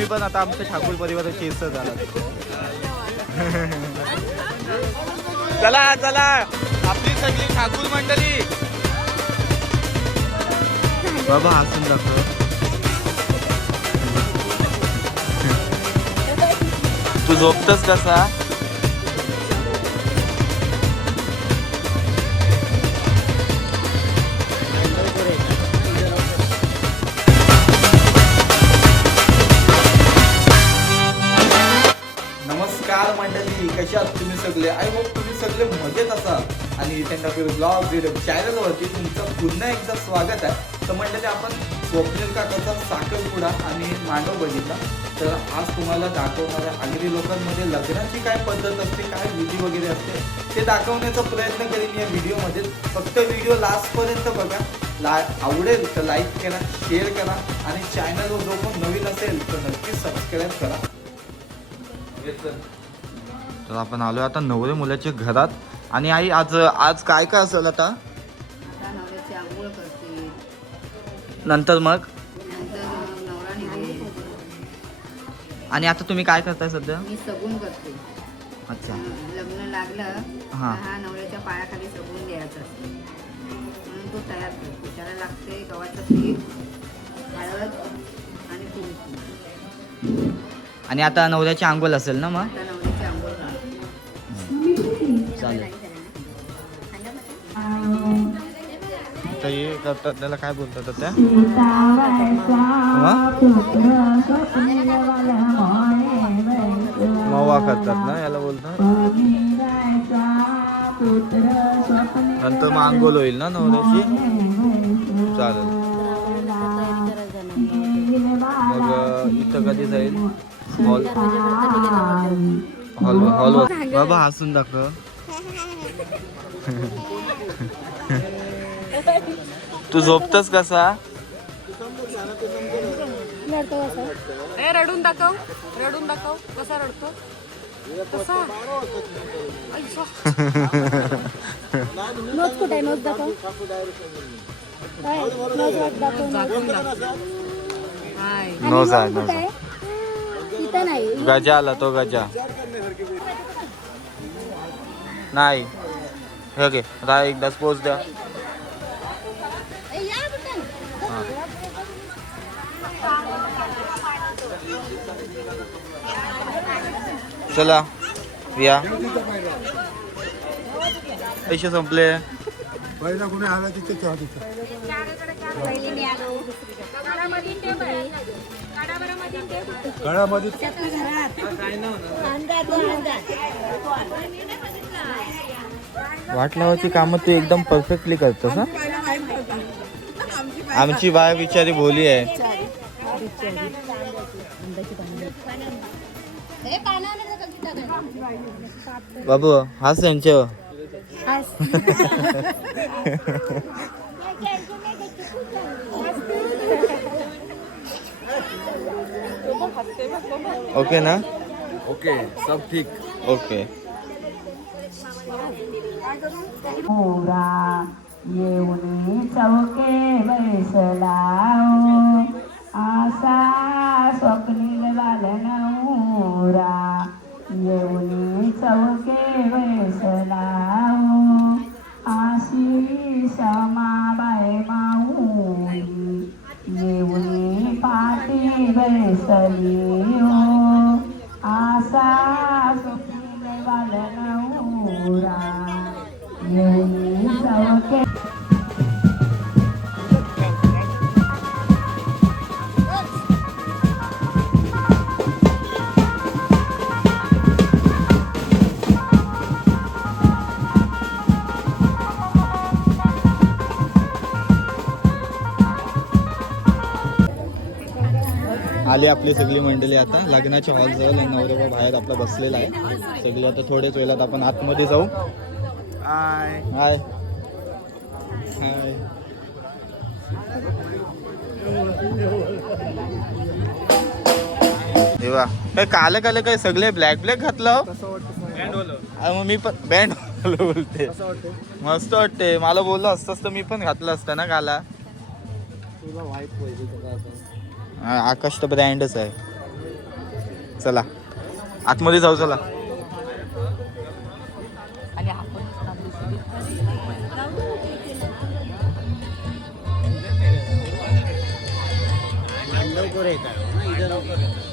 तुम्ही पण आता आमच्या ठाकूर परिवाराची हिस्सा झाला. चला चला. आपली सगळी ठाकूर मंडळी. बाबा हसून दाखव. तू झोपतस कसा? कशा आहात तुम्ही सगळे आय होप तुम्ही सगळे मजेत असाल. आणि त्यांना ब्लॉग व्हिडिओ चॅनलवरती तुमचं पुन्हा एकदा स्वागत आहे. तर मंडळी आपण स्वप्नील काकाचा साखरपुडा आणि मांडव बघितला. तर आज तुम्हाला दाखवणार आहे आगरी लोकांमध्ये लग्नाची काय पद्धत असते काय विधी वगैरे असते ते दाखवण्याचा प्रयत्न करेन या व्हिडिओमध्ये. फक्त व्हिडिओ लास्टपर्यंत बघा. ला आवडेल तर लाईक करा शेअर करा आणि चॅनलवर जो पण नवीन असेल तर नक्कीच सबस्क्राईब करा. तर आपण आलोय आता नवरे मुलाच्या घरात. आणि आई आज आज काय काय असेल आता? आता नवऱ्याची आंघोळ करते. नंतर मग? नंतर नवरा निघेल. आणि आता तुम्ही काय करताय सध्या? मी सगून करते. अच्छा. लग्न लागलं हा. तर हा. नवऱ्याच्या पायाखाली सगून द्यायचा असते. म्हणून तो तयार करतो. त्याला लागते गव्हाचं पीठ हळद आणि कुंकू. आणि आता नवऱ्याची आंघोळ असेल ना मग? आता चालेल. तर हे करतात त्याला काय बोलतात त्या मवा करतात ना याला बोलतात? नंतर मग आंघोळ होईल ना नवऱ्याची? चालेल. मग इथं कधी जाईल? हॉल? हॉल हॉल बाबा हसून दाखव. तू झोपतस कसा ए रडून दाखव. रडून दाखव. कसा रडतो? कसा. नोज कुठे नोज दाखव. काय? नोज दाखव नोज आहे, नोज नाही. गजा आला तो गजा. नाही. हे घे आता एकदाच पोच द्या. चला या पैसे संपले. पहिला कोणी आला तिथे तेव्हा तिथे. गळ्यामध्ये वाट लावायची कामं तू एकदम परफेक्टली करतोस हा? आमची बाय बिचारी भोली आहे. बाबू हाच त्यांच्या ओके ना? ओके सब ठीक. ओके पुरा येऊन चौके बैसला आसा स्वप्नील आली आपली सगळी मंडळी आता. लग्नाच्या हॉल जवळ आणि नवरेबा बाहेर आपला बसलेला आहे. सगळी आता थोड्याच वेळात आपण आतमध्ये जाऊ. हाय हाय हाय देवा. काय काले काले काय सगळे ब्लॅक ब्लॅक घातलं हो? अरे मग मी पण बँड बोलते. मस्त वाटते मला बोललं असतं तर मी पण घातलं असतं ना काला. हा, आकाश तर ब्रँडच आहे. चला. आतमध्ये जाऊ चला. लवकर येतात.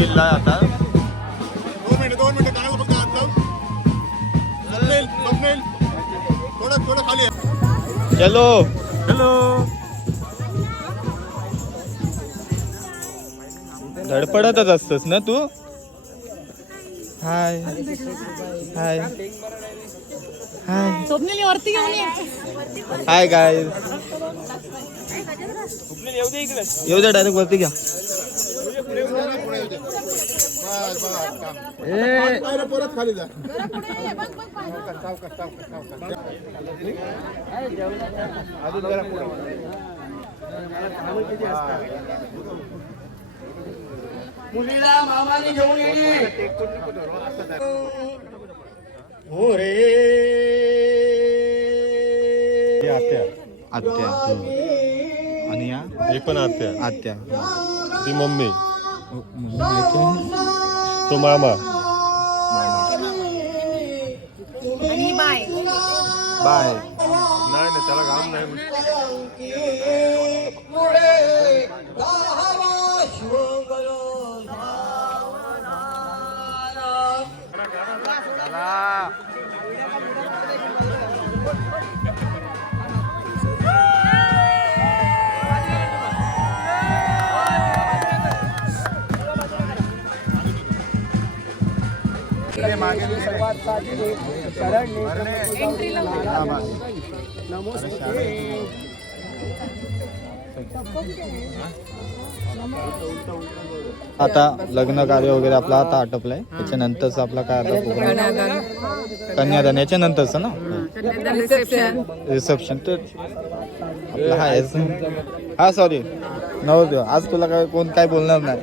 पिल्ला आता. दोन मिनिटं दोन मिनिटं कानाला फक्त हात लाव स्वप्नील स्वप्नील थोडं थोडं खाली. हॅलो हॅलो धडपडतच असतस ना तू? हाय. हाय. हाय. स्वप्नील वरती घेऊन ये. हाय गाय येऊ द्या डायरेक्ट वरती घ्या. परत खाली जा. अजून जरा पुढे. आत्या. आणि या? ही पण आत्या. आत्या. ती मम्मी. तो मामा. आणि बाय. बाय. नाही नाही त्याला घाम नाही. आता लग्न कार्य वगैरे आपला आता आटपलाय. त्याच्यानंतरच आपला काय आता program? कन्यादान याच्यानंतरच ना? रिसेप्शन रिसेप्शन तर आपला हा. हा सॉरी नवरदेव आज तुला काय कोण काय बोलणार नाही.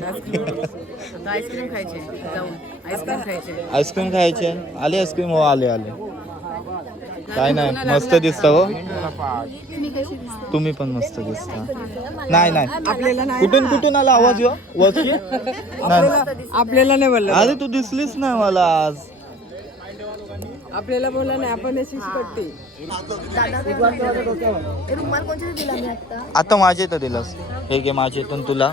आईस्क्रीम खायचे जाऊन. आईस्क्रीम खायचे आईस्क्रीम खायचे आले आईस्क्रीम? हो आले आले. काय नाही. मस्त दिसतं हो. तुम्ही पण मस्त दिसता. नाही नाही. आपल्याला नाही कुठून कुठून आला आवाज यो वरची? नाही आपल्याला नाही बोललं. अरे तू दिसलीस ना मला आज. आपल्याला बोललं नाही. आपण अशी पट्टी आता? माझे तर दिलास. हे घे माझे इथून तुला.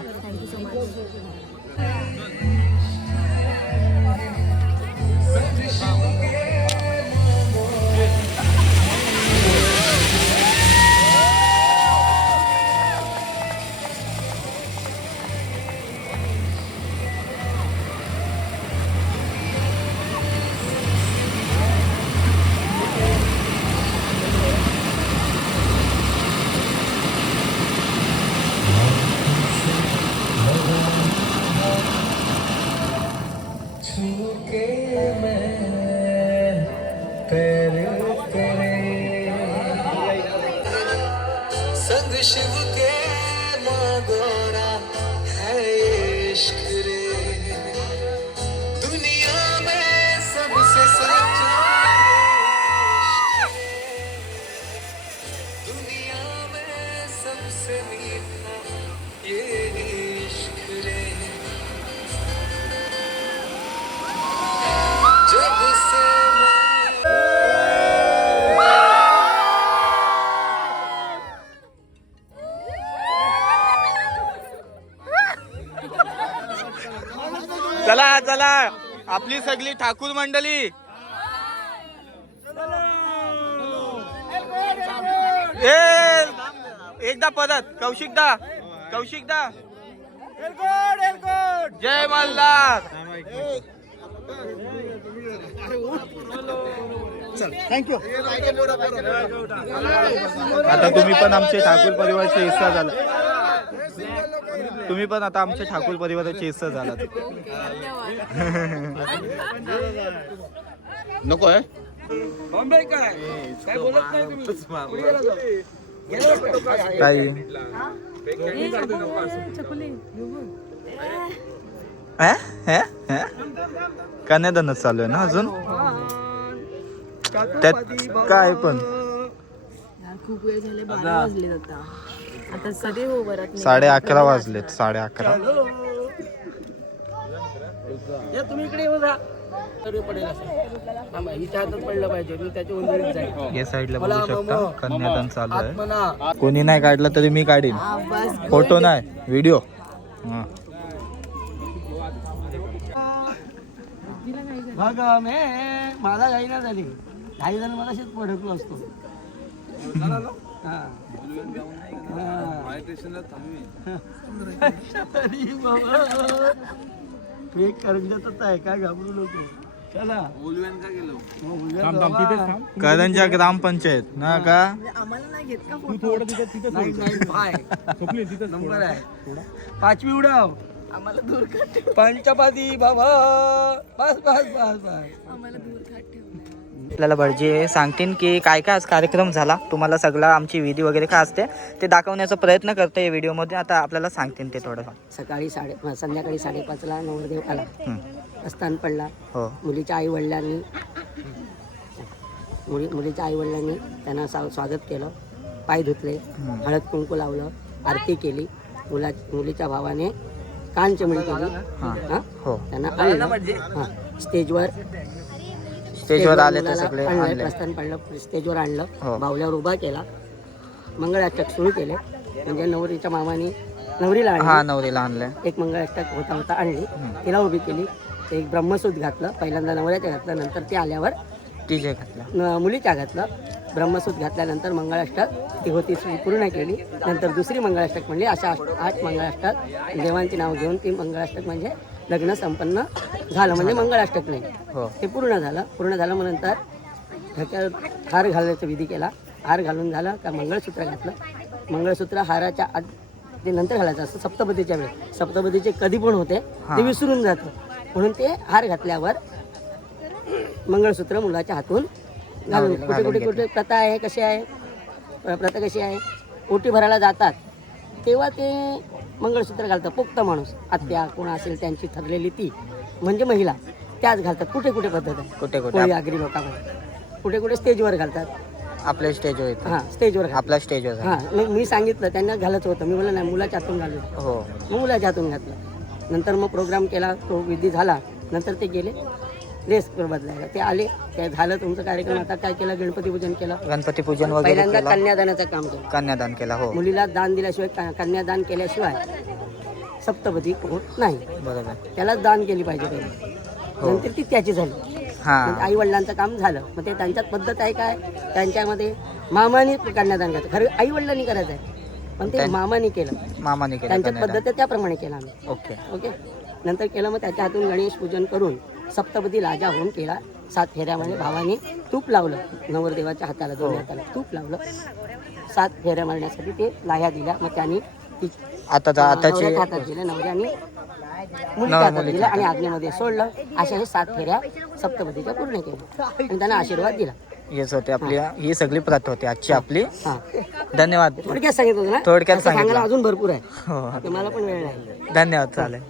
wish it would. चला. आपली सगळी ठाकूर मंडळी. एकदा परत. कौशिकदा कौशिकदा जय मल्हार. आता तुम्ही पण आमचे ठाकूर परिवारचे हिस्सा झाला. तुम्ही पण आता आमच्या ठाकूर परिवाराचे हिस्सा झाला नको आहे? कन्यादानच चालू आहे ना अजून? त्यात काय पण? खूप वेळ झाले बारा वाजले आता. आता सगळे हो साडे अकरा वाजलेत साडे अकरा. तुम्ही इकडे येऊन राहा सर्व पडेल असं थांबा, हिच्या हातात पडलं पाहिजे मी त्याच्या उंदरीत जाईल या साईडला बघू शकता कन्यादान चालू आहे. कोणी नाही काढला तरी मी काढीन. फोटो नाही व्हिडिओ. बघ मे मला घाई ना झाली. काही जण मला शेत पडकलो असतो. मी करंजातच आहे काय घाबरू नको. चला. बोलव्यान का गेलो करंजा ग्रामपंचायत ना का? नाही नाही पाय नंबर आहे. पाचवी उडाव. आम्हाला दूर पंचपादी बाबा. बस बस बस बस. आपल्याला भटजी सांगतील की काय काय आज कार्यक्रम झाला. तुम्हाला सगळं आमची विधी वगैरे काय असते ते दाखवण्याचा प्रयत्न करतो या व्हिडिओमध्ये. आता आपल्याला सांगतील ते थोडंफार. सकाळी साडे संध्याकाळी साडेपाचला नवरदेव आला. हं. स्थान पडला. हो. मुलीच्या आई वडिलांनी मुली मुलीच्या आई वडिलांनी त्यांना सा स्वागत केलं. पाय धुतले हळद कुंकू लावलं आरती केली. मुला मुलीच्या भावाने कानचमडी केली. हा? हो. त्यांना आणलं. हा. स्टेजवर स्टेजवर आले मुलाला सगळे आणलं, आणले. प्रस्थान पडलं स्टेजवर आणलं हो. बावल्यावर उभा केला. मंगळाष्टक सुरू केले. म्हणजे नवरीच्या मामाने नवरीला हा आणली नवरीला आणले. एक मंगळाष्टक होता होता आणली. तिला उभी केली. एक ब्रह्मसूत घातलं. पहिल्यांदा नवऱ्याच्या घातलं नंतर ते आल्यावर ती जे घातला. न- मुलीच्या घातलं. ब्रह्मसूत घातल्यानंतर मंगळाष्टक ती होती ती पूर्ण केली. नंतर दुसरी मंगळाष्टक म्हणली अशा आठ- आठ मंगळाष्टक देवांची नाव घेऊन ती मंगळाष्टक म्हणजे लग्न संपन्न झालं. म्हणजे मंगळाष्टक नाही हो. ते पूर्ण झालं. पूर्ण झालं मग नंतर ढक्यावर हार घालण्याचा विधी केला. हार घालून झालं का मंगळसूत्र घातलं. मंगळसूत्र हाराच्या आत ते नंतर घालायचं असतं. सप्तपदीच्या वेळेस सप्तपदीचे कधी पण होते ते विसरून जातं. म्हणून ते हार घातल्यावर मंगळसूत्र मुलाच्या हातून घालून कुठे कुठे कुठे प्रथा आहे कशी आहे? प्र- प्रथा कशी आहे? ओटी भरायला जातात. तेव्हा ते मंगळसूत्र घालतात पोक्त माणूस. आत्या कोण असेल त्यांची ठरलेली ती. म्हणजे महिला त्याच घालतात कुठे कुठे पद्धत? आहे कुठे? कुठे आगरी लोकांमध्ये. कुठे कुठे स्टेजवर घालतात? आपल्या स्टेजवर येते हां स्टेजवर घालतात. आपल्या स्टेजवर हां मी सांगितलं त्यांना घालायचं होतं. मी बोललं नाही मुलाच्या हातून घालू. हो. मग मुलाच्या हातून घातलं. नंतर मग प्रोग्राम केला तो विधी झाला. नंतर ते गेले. ड्रेस बदलायला. ते आले ते झालं तुमचं कार्यक्रम आता काय केलं? गणपती पूजन केलं. गणपती पूजन वगैरे पहिल्यांदा केलं. कन्यादानाचं काम केलं. कन्यादान केला हो. मुलीला दान दिल्याशिवाय का- कन्यादान केल्याशिवाय सप्तपदी होत नाही. बरोबर. त्यालाच दान केली पाहिजे पहिले. नंतर ती त्याची झाली. हा. आई वडिलांचं काम झालं. मग ते त्यांच्यात पद्धत आहे काय? त्यांच्यामध्ये मामाने कन्यादान करायचं खरं आई वडिलांनी करायचं आहे. पण ते मामाने केलं. मामाने केलं त्यांच्यात कन्यादान. पद्धत आहे त्याप्रमाणे केलं आम्ही. ओके. ओके? नंतर केलं मग त्याच्या हातून गणेश पूजन करून सप्तपदी राजा होऊन केला. सात फेऱ्यामध्ये भावाने तूप लावलं. नवरदेवाच्या हाताला दोन्ही हाताला तूप लावलं. सात फेऱ्या मारण्यासाठी ते लाह्या दिल्या. मग त्यांनी ती आता तर आताचे नवऱ्याच्या हातात दिल्या. नवऱ्याने मुलीच्या हातात दिलं आणि आग्नेमध्ये सोडलं. अशा हे सात फेऱ्या सप्तपदीच्या पूर्ण केल्या. आणि त्यांना आशीर्वाद दिला. हेच होते आपली ही सगळी प्रथा होती. आजची आपली. हा. धन्यवाद. थोडक्यात सांगितलं ना? थोडक्यात सांगायला सांगितलं. अजून भरपूर आहे. हो ते मला पण वेळ नाही. धन्यवाद चालेल.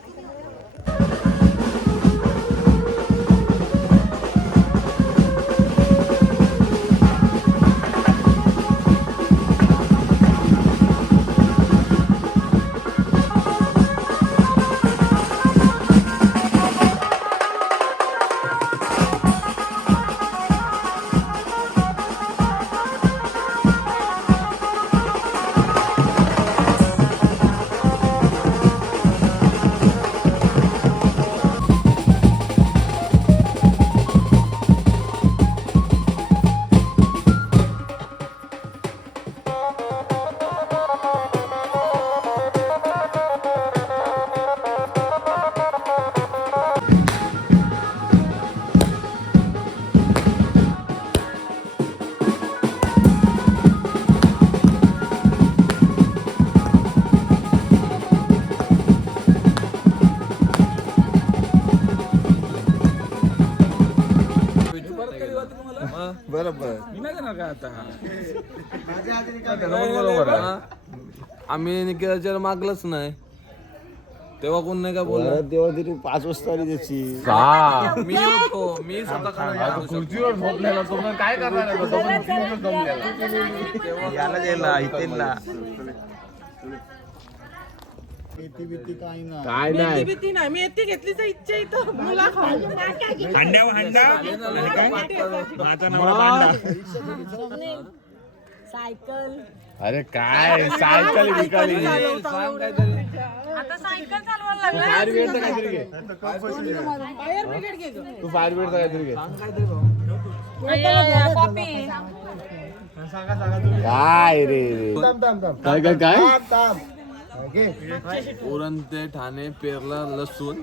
बरोबर मी नाही का आता? बरोबर. आम्ही निखिलाच्या मागलंच नाही. तेव्हा कोण नाही का बोलला? तेव्हा तरी पाच वाजता आली त्याची. मी होतो. मी स्वतः खाणार खुर्चीवर झोपलेला तो मग काय करणार आहे? तो पण. याला काय नाही. भीती नाही. मी येते घेतलीच इच्छा इथं. मुला सायकल. अरे काय? सायकल विकाली. आता सायकल चालवायला लागला. फायर ब्रिगेडचं काहीतरी घे. फायर ब्रिगेड घे. तू फायर ब्रिगेडचं काहीतरी घे. काय रे? काय काय काय? उरण ते ठाणे पेरला लसूण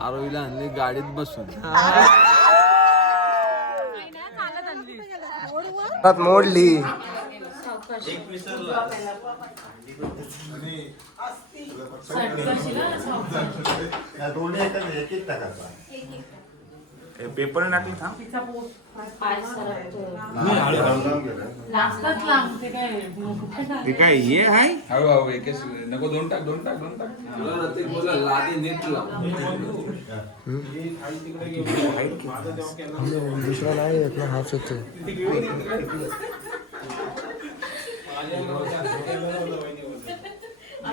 आरोईला आणली गाडीत बसून. मोडली. दोन्ही एक एक टाकायचा हळूहळू एकेच नको दोन टाक दोन टाक दोन टाक. बोला लादी नीट लाव.